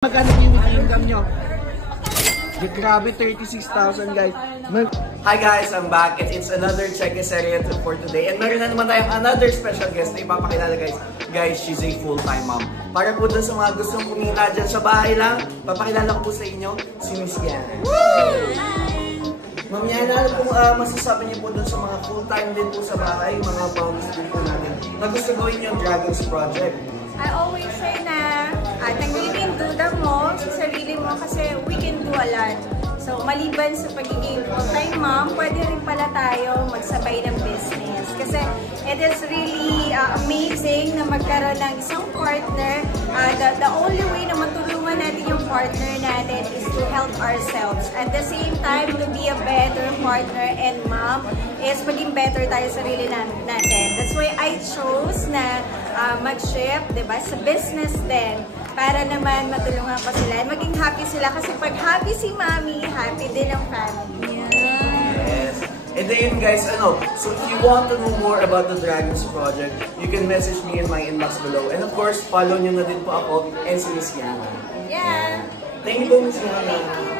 Magkano yung income nyo? Grabe, 36,000 guys. Hi guys, I'm back and it's another Cheque Serie for today. And meron na naman tayong another special guest na ipapakilala guys. Guys, she's a full-time mom. Para po dun sa mga gustong kumita dyan sa bahay lang, papakilala ko po sa inyo, si Miss Yana. Ma'am Yana, ano po masasabi niyo po dun sa mga full-time din po sa bahay, mga moms din po natin, na gusto gawin yung Dragons Project? I always say na tanggalin duda mo sa sarili mo kasi we can do a lot. So, maliban sa pagiging full-time mom, pwede rin pala tayo magsabay ng business. Kasi it is really amazing na magkaroon ng isang partner. The only way na matulungan natin yung partner natin is to help ourselves. At the same time, to be a better partner and mom is maging better tayo sa sarili natin. That's why I chose na mag-shift, diba, sa business din. Para naman matulungan pa sila. Maging happy sila kasi pag happy si mommy, happy din ang family. Yes. And then guys, so if you want to know more about the Dragons Project, you can message me in my inbox below. And of course, follow nyo na din po ako and si Miss Yana. Yeah. Thank you po, Miss Yana.